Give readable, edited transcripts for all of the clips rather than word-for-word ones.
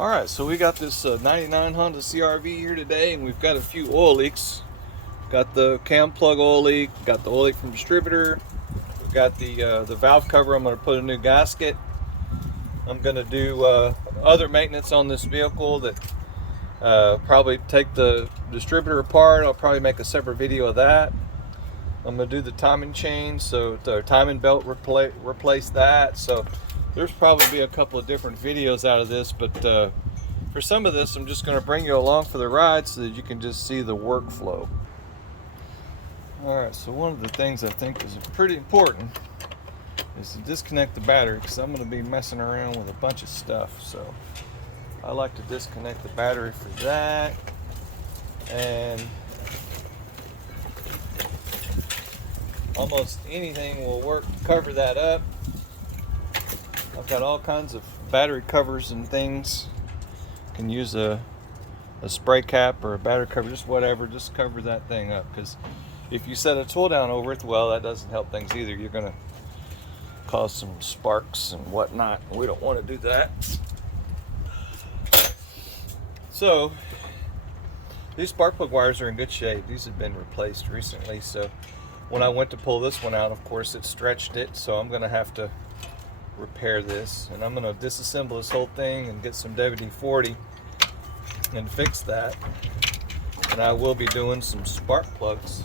Alright, so we got this 99 Honda CRV here today, and we've got a few oil leaks. Got the cam plug oil leak, got the oil leak from Distributor, we've got the valve cover. I'm going to put a new gasket. I'm going to do other maintenance on this vehicle that probably take the Distributor apart. I'll probably make a separate video of that. I'm going to do the timing chain, so the timing belt replace that. So there's probably be a couple of different videos out of this, but for some of this I'm just going to bring you along for the ride so that you can just see the workflow. Alright, so one of the things I think is pretty important is to disconnect the battery, because I'm going to be messing around with a bunch of stuff. So I like to disconnect the battery for that, and almost anything will work to cover that up. I've got all kinds of battery covers and things. You can use a spray cap or a battery cover, just whatever, just cover that thing up, because if you set a tool down over it, well, that doesn't help things either. You're going to cause some sparks and whatnot, and we don't want to do that. So these spark plug wires are in good shape. These have been replaced recently, so when I went to pull this one out, of course it stretched it, so I'm going to have to repair this, and I'm going to disassemble this whole thing and get some WD-40 and fix that. And I will be doing some spark plugs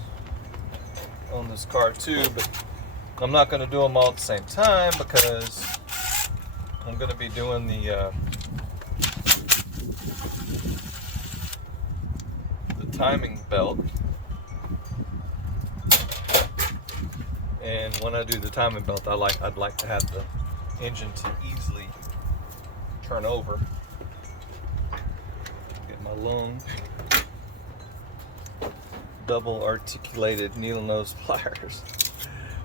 on this car too, but I'm not going to do them all at the same time, because I'm going to be doing the timing belt. And when I do the timing belt, I'd like to have the engine to easily turn over. Get my long double articulated needle nose pliers.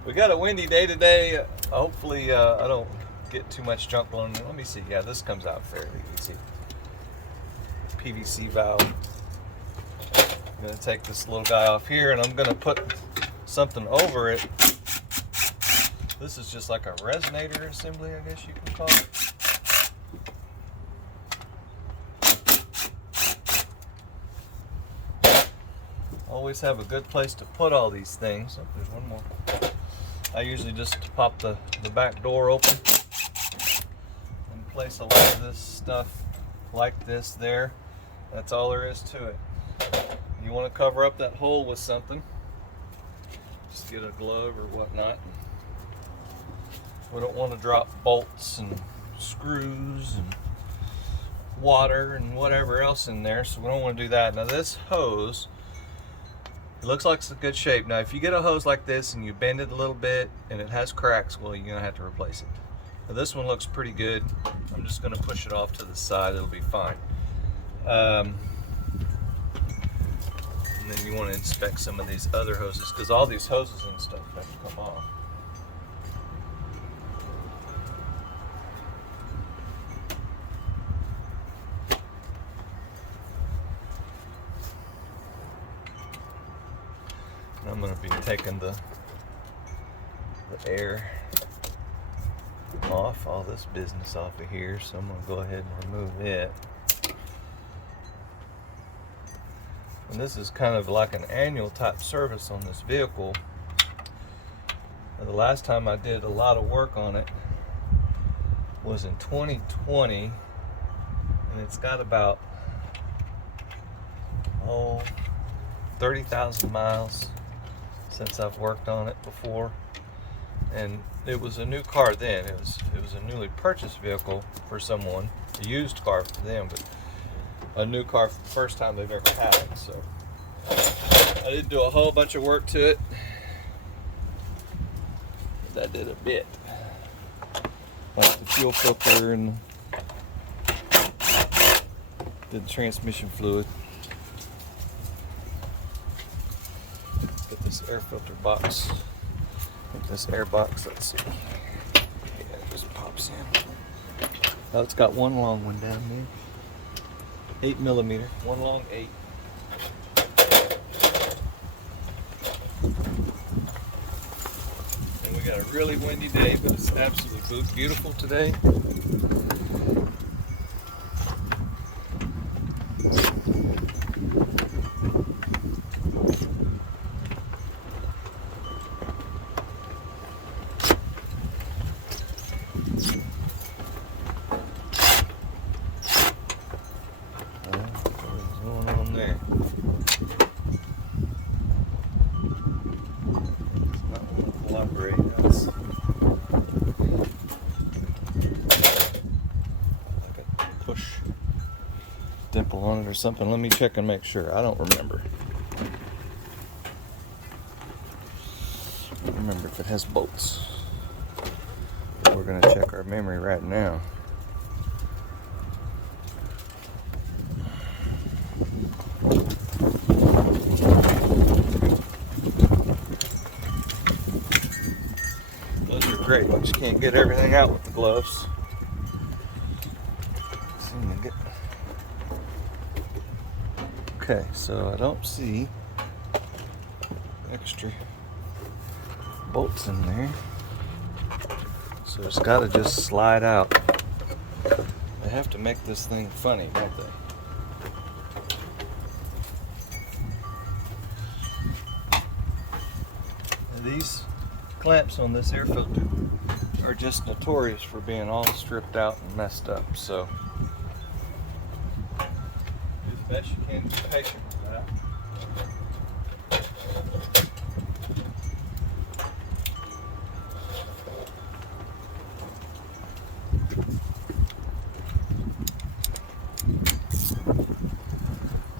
We got a windy day today. Hopefully I don't get too much junk on. Let me see. Yeah, this comes out fairly easy. PVC valve. I'm going to take this little guy off here, and I'm going to put something over it. This is just like a resonator assembly, I guess you can call it. Always have a good place to put all these things. Oh, there's one more. I usually just pop the back door open and place a lot of this stuff like this there. That's all there is to it. You want to cover up that hole with something. Just get a glove or whatnot. We don't want to drop bolts and screws and water and whatever else in there, so we don't want to do that. Now this hose, it looks like it's in good shape. Now if you get a hose like this and you bend it a little bit and it has cracks, well, you're going to have to replace it. Now this one looks pretty good. I'm just going to push it off to the side. It'll be fine. And then you want to inspect some of these other hoses, because all these hoses and stuff have to come off. I'm going to be taking the air off, all this business off of here, so I'm going to go ahead and remove it. And this is kind of like an annual type service on this vehicle. And the last time I did a lot of work on it was in 2020, and it's got about 30,000 miles since I've worked on it before. And it was a new car then. It was a newly purchased vehicle for someone, a used car for them, but a new car for the first time they've ever had it. So I didn't do a whole bunch of work to it, but that did a bit. Like the fuel filter and did the transmission fluid. Get this air filter box. Get this air box, let's see. Yeah, it just pops in. Oh, it's got one long one down there. 8mm, one long 8. And we got a really windy day, but it's absolutely beautiful today. push dimple on it or something. Let me check and make sure. I don't remember. I don't remember if it has bolts. But we're going to check our memory right now. Those are great, but you can't get everything out with the gloves. Okay, so I don't see extra bolts in there, so it's got to just slide out. They have to make this thing funny, don't they? And these clamps on this air filter are just notorious for being all stripped out and messed up, so do the best you can to be patient with that.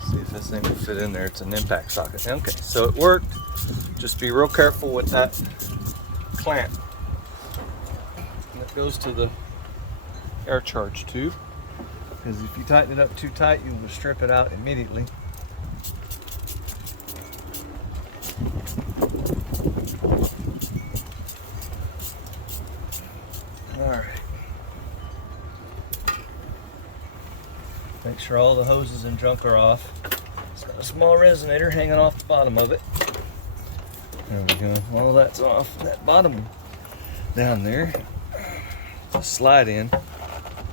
See if this thing will fit in there. It's an impact socket. Okay, so it worked. Just be real careful with that clamp. And it goes to the air charge tube, because if you tighten it up too tight, you will strip it out immediately. Alright. Make sure all the hoses and junk are off. It's got a small resonator hanging off the bottom of it. There we go. All that's off. That bottom down there, it's a slide in.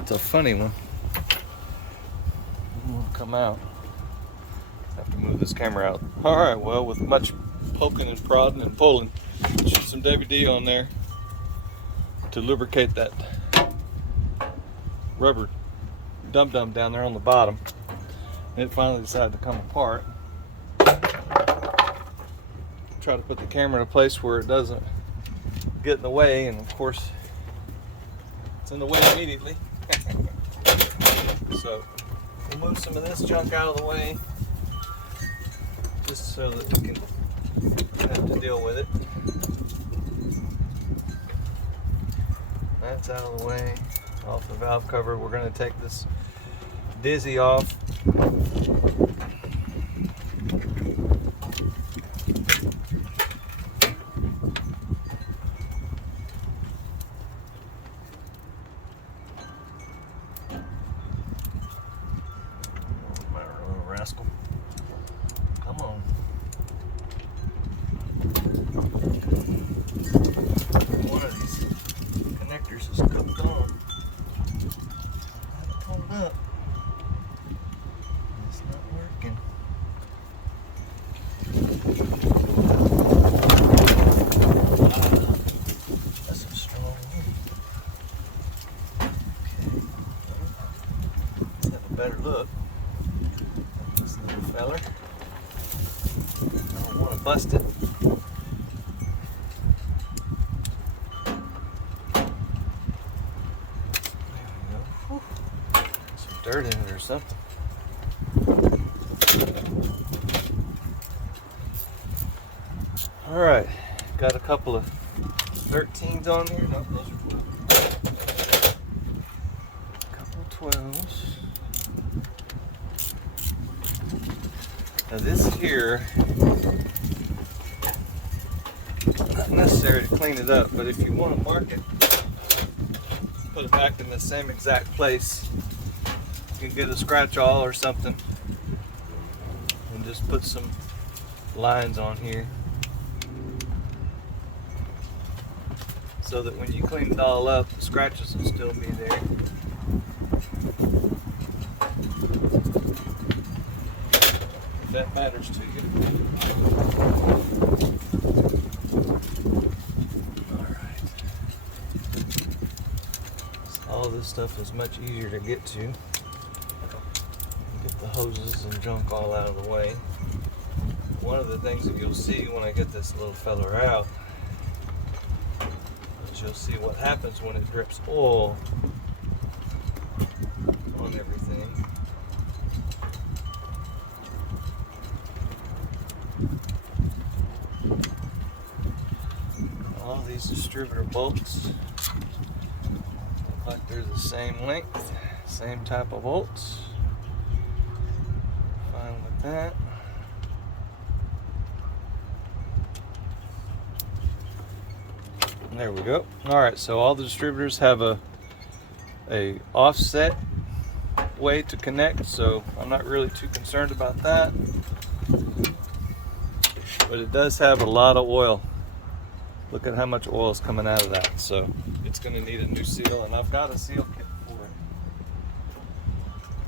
It's a funny one. It won't come out. Have to move this camera out. Alright, well, with much poking and prodding and pulling, shoot some DVD on there to lubricate that rubber dum-dum down there on the bottom. And it finally decided to come apart. Try to put the camera in a place where it doesn't get in the way, and of course it's in the way immediately. So we'll move some of this junk out of the way just so that we can have to deal with it. That's out of the way, off the valve cover. We're going to take this dizzy off. Rascal. Come on. One of these connectors is cooked on. Hold up. It's not working. That's a strong one. Okay. Let's have a better look. Feller. I don't want to bust it. There we go. Whew. Some dirt in it or something. Alright, got a couple of 13s on here. No, those are a couple of 12s. Now this here, not necessary to clean it up, but if you want to mark it, put it back in the same exact place. You can get a scratch awl or something and just put some lines on here so that when you clean it all up, the scratches will still be there. That matters to you. Alright. So all this stuff is much easier to get to. Get the hoses and junk all out of the way. One of the things that you'll see when I get this little feller out is you'll see what happens when it drips oil on everything. distributor bolts. Look like they're the same length, same type of bolts. Fine with that. There we go. All right, so all the distributors have a offset way to connect, so I'm not really too concerned about that. But it does have a lot of oil. Look at how much oil is coming out of that. So it's going to need a new seal, and I've got a seal kit for it.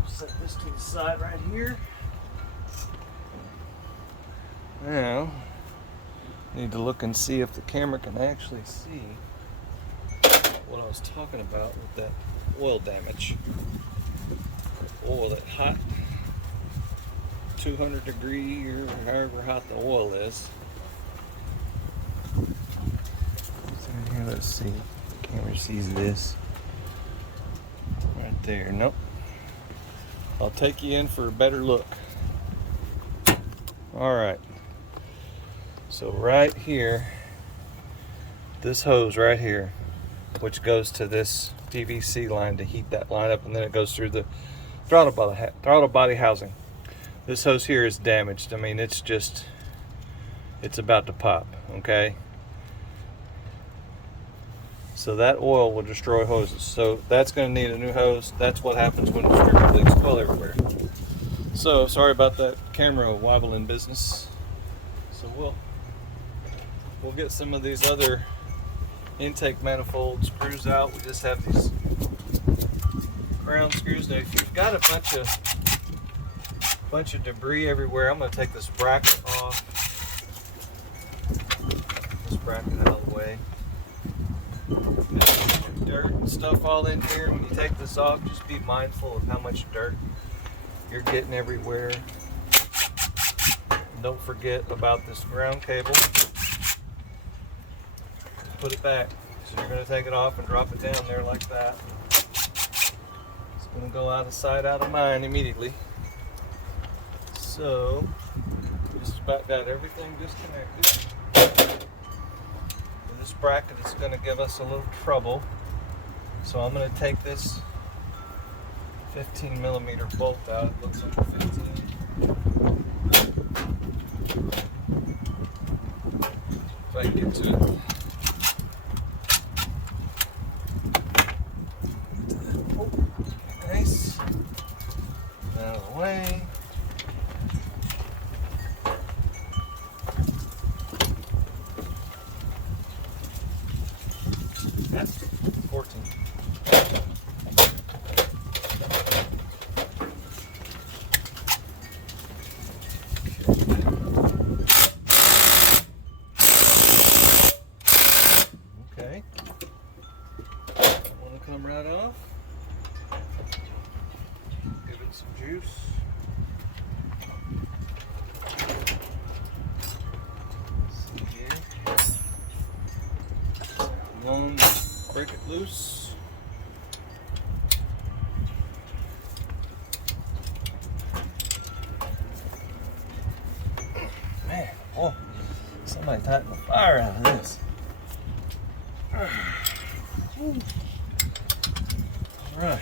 Set this to the side right here. Now, need to look and see if the camera can actually see what I was talking about with that oil damage. Oil, that hot 200 degree or however hot the oil is. So here, let's see. The camera sees this right there. Nope. I'll take you in for a better look. All right. So right here, this hose right here, which goes to this PVC line to heat that line up, and then it goes through the throttle body housing. This hose here is damaged. I mean, it's about to pop, okay? So that oil will destroy hoses. So that's going to need a new hose. That's what happens when distributor leaks oil everywhere. So sorry about that camera wobbling business. So we'll get some of these other intake manifold screws out. We just have these crown screws. Now if you've got a bunch of debris everywhere, I'm going to take this bracket off. This bracket out of the way. Dirt and stuff all in here. When you take this off, just be mindful of how much dirt you're getting everywhere. And don't forget about this ground cable. Put it back. So you're going to take it off and drop it down there like that. It's going to go out of sight, out of mind immediately. So, just about got everything disconnected. This bracket is going to give us a little trouble. So I'm going to take this 15 millimeter bolt out. It looks like a 15. If I can get to it. Nice. Out of the way. That's 14. Okay. I want to come right off. Give it some juice. See here. One. Break it loose. Man, oh, somebody tightened the fire out of this. All right.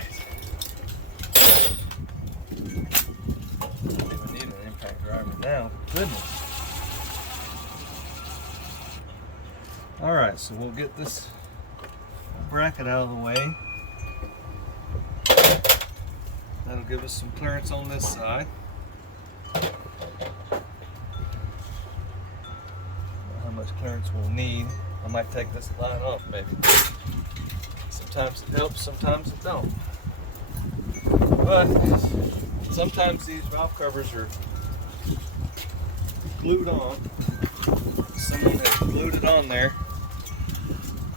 I need an impact driver now. Goodness. All right, so we'll get this bracket out of the way. That'll give us some clearance on this side. How much clearance we'll need. I might take this line off maybe. Sometimes it helps, sometimes it don't. But sometimes these valve covers are glued on. Someone has glued it on there.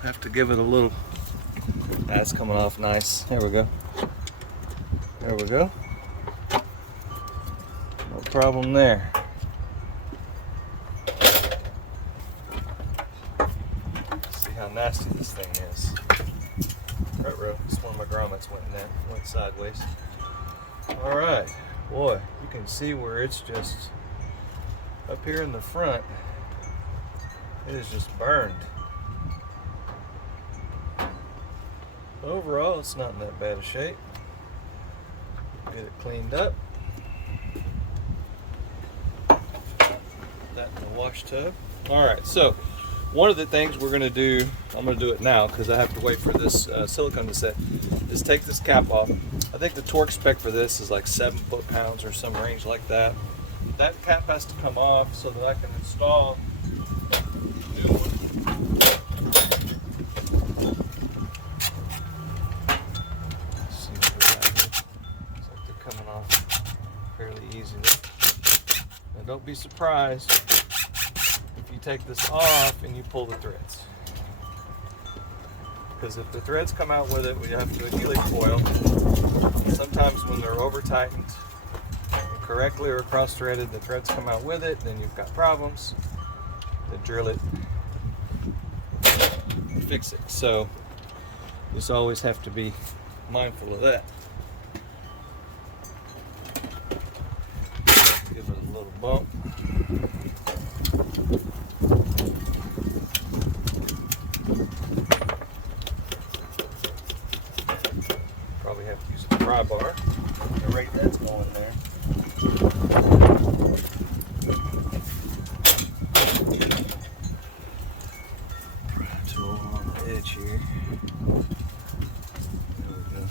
Have to give it a little. That's coming off nice. There we go. There we go. No problem there. See how nasty this thing is. Ruh-roh. This one of my grommets went sideways. All right, boy, you can see where it's just up here in the front. It is just burned. Overall, it's not in that bad a shape. Get it cleaned up. Put that in the wash tub. All right, so one of the things we're going to do, I'm going to do it now because I have to wait for this silicone to set, is take this cap off. I think the torque spec for this is like 7 foot-pounds or some range like that. That cap has to come off so that I can install the new one. Let's see what we got here. Looks like they're coming off fairly easily. Now don't be surprised if you take this off and you pull the threads. Because if the threads come out with it, we have to do a helix coil. Sometimes when they're over tightened correctly or cross threaded, the threads come out with it, then you've got problems. Then drill it, fix it. So you just always have to be mindful of that. Give it a little bump. Probably have to use a pry bar at the rate that's going there. Tool on the edge here. There we go.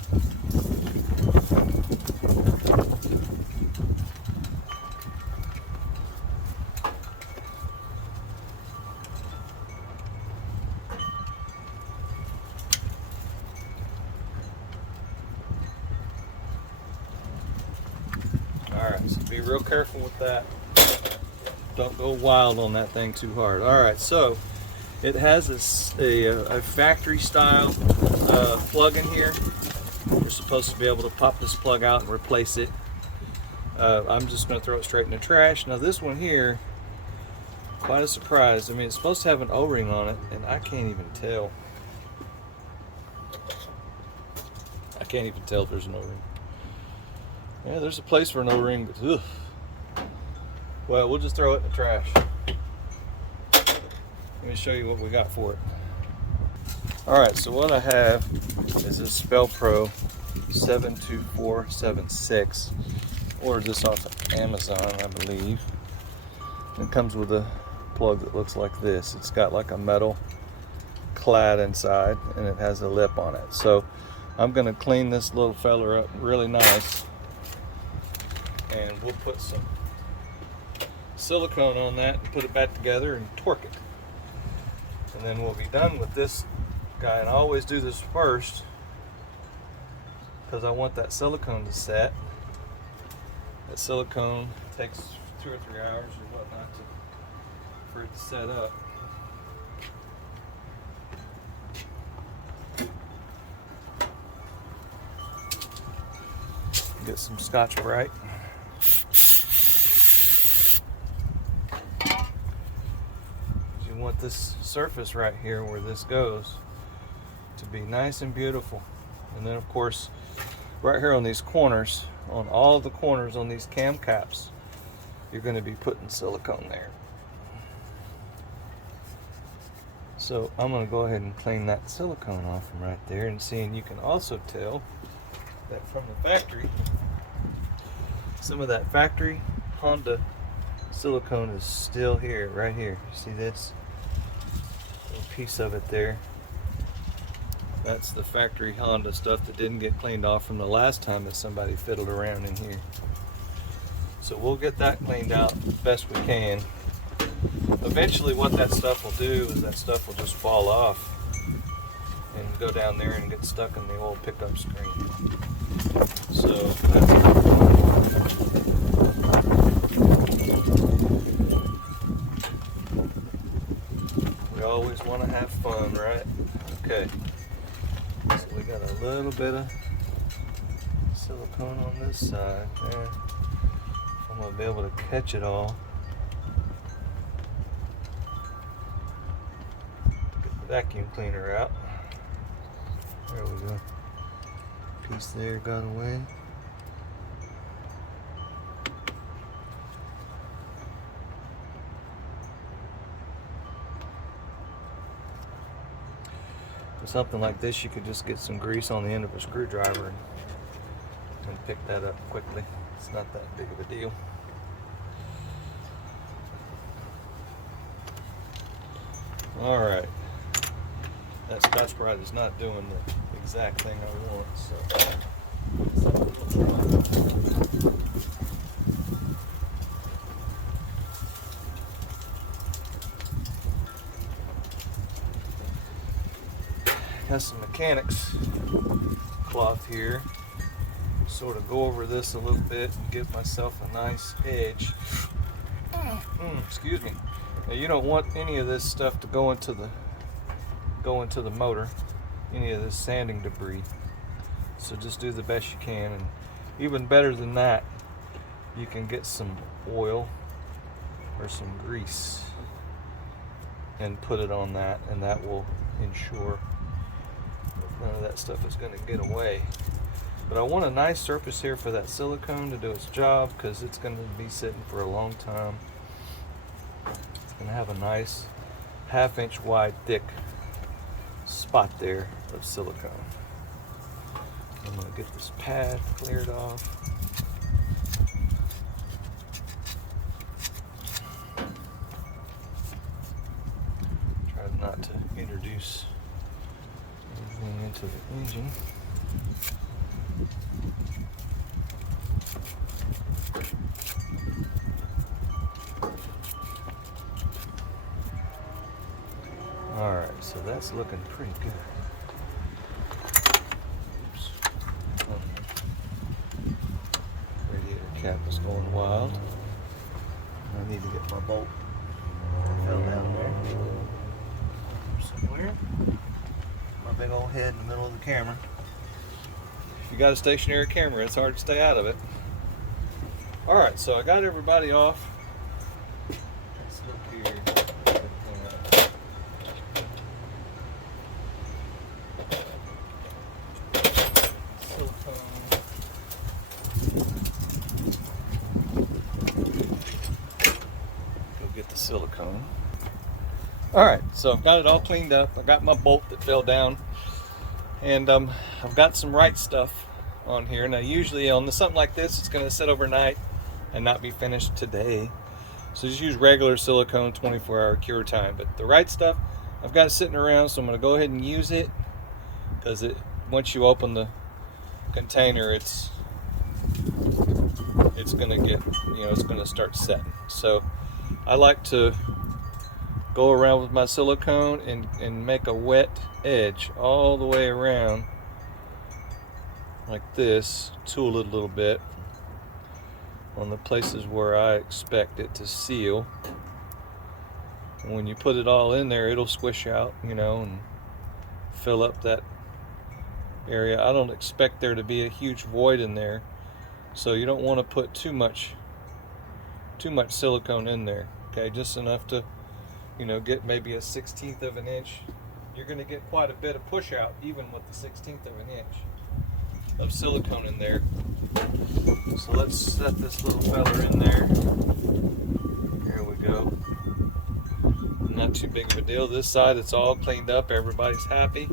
Alright, so be real careful with that. Don't go wild on that thing too hard. Alright, so it has a factory style plug in here. You're supposed to be able to pop this plug out and replace it. I'm just going to throw it straight in the trash. Now this one here, quite a surprise. I mean, it's supposed to have an O-ring on it, and I can't even tell. I can't even tell if there's an O-ring. Yeah, there's a place for an O-ring, but ugh. Well, we'll just throw it in the trash. Let me show you what we got for it. Alright, so what I have is this Spellpro 72476. Ordered this off of Amazon, I believe. It comes with a plug that looks like this. It's got like a metal clad inside, and it has a lip on it. So I'm going to clean this little feller up really nice, and we'll put some silicone on that and put it back together and torque it. And then we'll be done with this guy. And I always do this first because I want that silicone to set. That silicone takes 2 or 3 hours or whatnot for it to set up. Get some Scotch-Brite. You want this surface right here where this goes to be nice and beautiful. And then of course, right here on these corners, on all the corners on these cam caps, you're going to be putting silicone there. So I'm going to go ahead and clean that silicone off from right there, and seeing you can also tell that from the factory, some of that factory Honda silicone is still here, right here. See this little piece of it there? That's the factory Honda stuff that didn't get cleaned off from the last time that somebody fiddled around in here. So we'll get that cleaned out as best we can. Eventually what that stuff will do is that stuff will just fall off and go down there and get stuck in the old pickup screen. So we always want to have fun, right? Okay. So we got a little bit of silicone on this side. Yeah. I'm going to be able to catch it all. Get the vacuum cleaner out. There we go. Piece there got away. Something like this, you could just get some grease on the end of a screwdriver and pick that up quickly. It's not that big of a deal. Alright, that Scotch-Brite is not doing the exact thing I want, so got some mechanics cloth here. Sort of go over this a little bit and give myself a nice edge. Excuse me. Now you don't want any of this stuff to go into the motor, any of this sanding debris. So just do the best you can, and even better than that, you can get some oil or some grease and put it on that, and that will ensure that none of that stuff is going to get away. But I want a nice surface here for that silicone to do its job, because it's going to be sitting for a long time. It's going to have a nice 1/2 inch wide thick spot there of silicone. I'm going to get this pad cleared off. Try not to introduce anything into the engine. Alright, so that's looking pretty good. Oops. Radiator cap is going wild. I need to get my bolt. It fell down there somewhere. My big old head in the middle of the camera. If you got a stationary camera, it's hard to stay out of it. Alright, so I got everybody off. Let's look here. Silicone. Alright, so I've got it all cleaned up. I got my bolt that fell down, and I've got some right stuff on here. Now usually on something like this, it's going to sit overnight and not be finished today, so just use regular silicone 24-hour cure time. But the right stuff, I've got it sitting around, so I'm going to go ahead and use it, because once you open the container, it's going to get, it's going to start setting. So I like to go around with my silicone and make a wet edge all the way around like this, tool it a little bit on the places where I expect it to seal. And when you put it all in there, it'll squish out, and fill up that area. I don't expect there to be a huge void in there, so you don't want to put too much silicone in there. Okay, just enough to get maybe a 1/16 of an inch. You're going to get quite a bit of push out even with the 1/16 of an inch of silicone in there. So let's set this little fella in there. Here we go. Not too big of a deal. This side, it's all cleaned up, everybody's happy.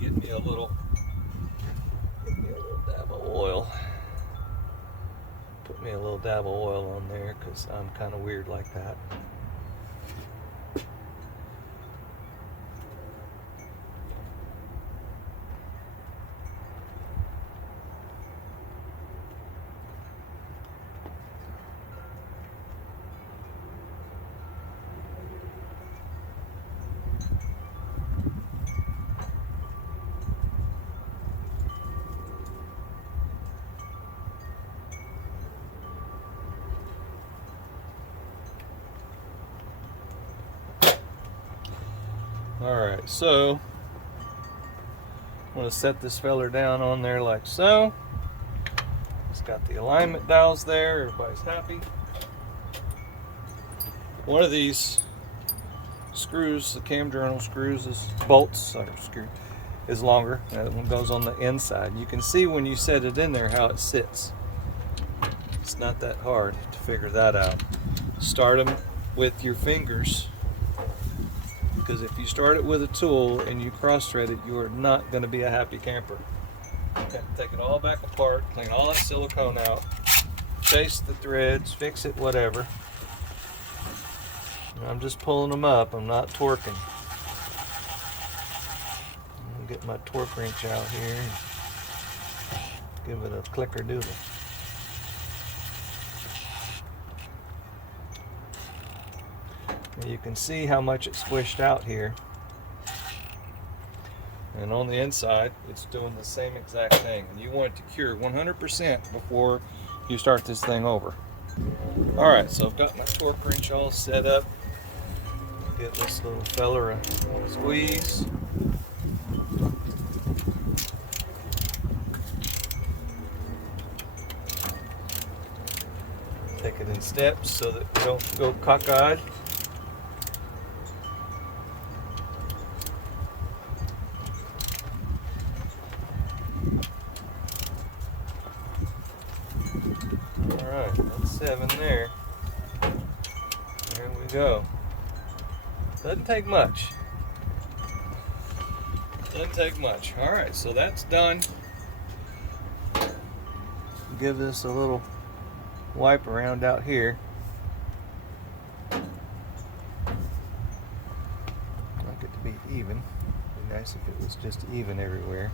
Get me a little dab of oil. Put me a little dab of oil on there, because I'm kind of weird like that. Alright, so I'm going to set this feller down on there like so. It's got the alignment dials there, everybody's happy. One of these screws, the cam journal screws, bolts is longer. That one goes on the inside. You can see when you set it in there how it sits. It's not that hard to figure that out. Start them with your fingers, because because if you start it with a tool and you cross-thread it, you are not going to be a happy camper. Okay, take it all back apart, clean all that silicone out, chase the threads, fix it, whatever. And I'm just pulling them up, I'm not torquing. I'm going to get my torque wrench out here and give it a clicker doodle. And you can see how much it squished out here. And on the inside, it's doing the same exact thing. And you want it to cure 100% before you start this thing over. Alright, so I've got my torque wrench all set up. Give this little feller a squeeze. Take it in steps so that we don't go cockeyed. Alright, that's 7 there. There we go. Doesn't take much. Doesn't take much. Alright, so that's done. Give this a little wipe around out here. Like it to be even. It'd be nice if it was just even everywhere.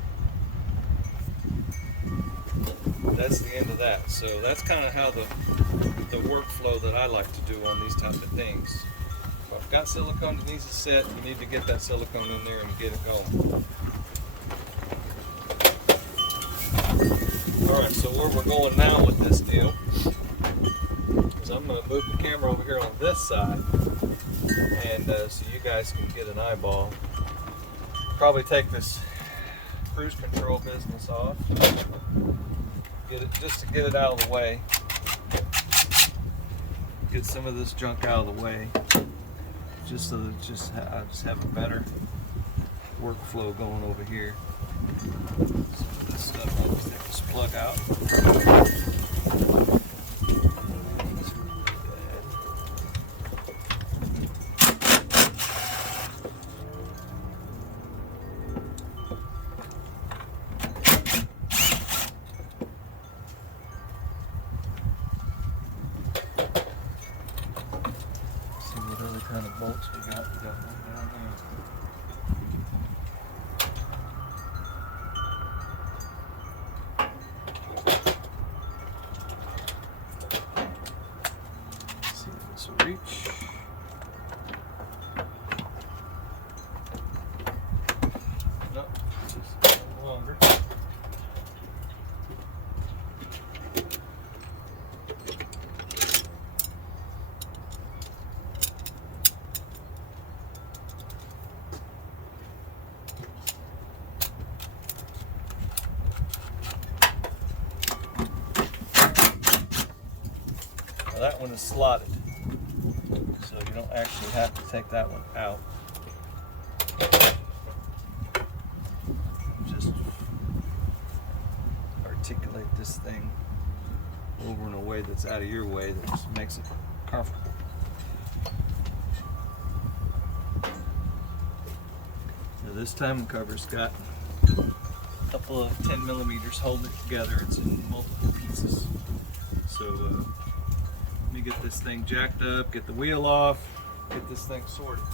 That's the end of that. So that's kind of how the workflow that I like to do on these type of things. If I've got silicone that needs to set, you need to get that silicone in there and get it going. Alright, so where we're going now with this deal is I'm going to move the camera over here on this side, and so you guys can get an eyeball. Probably take this cruise control business off. Get it just to get it out of the way. Get some of this junk out of the way, just so that I just have a better workflow going over here. Some of this stuff I'll just plug out. Kind of bolts we got one down there. Let's see if this will reach. Nope, it's just a little longer. That one is slotted, so you don't actually have to take that one out. Just articulate this thing over in a way that's out of your way, that just makes it comfortable. Now this timing cover's got a couple of 10 millimeters holding it together. It's in multiple pieces. So let me get this thing jacked up, get the wheel off, get this thing sorted.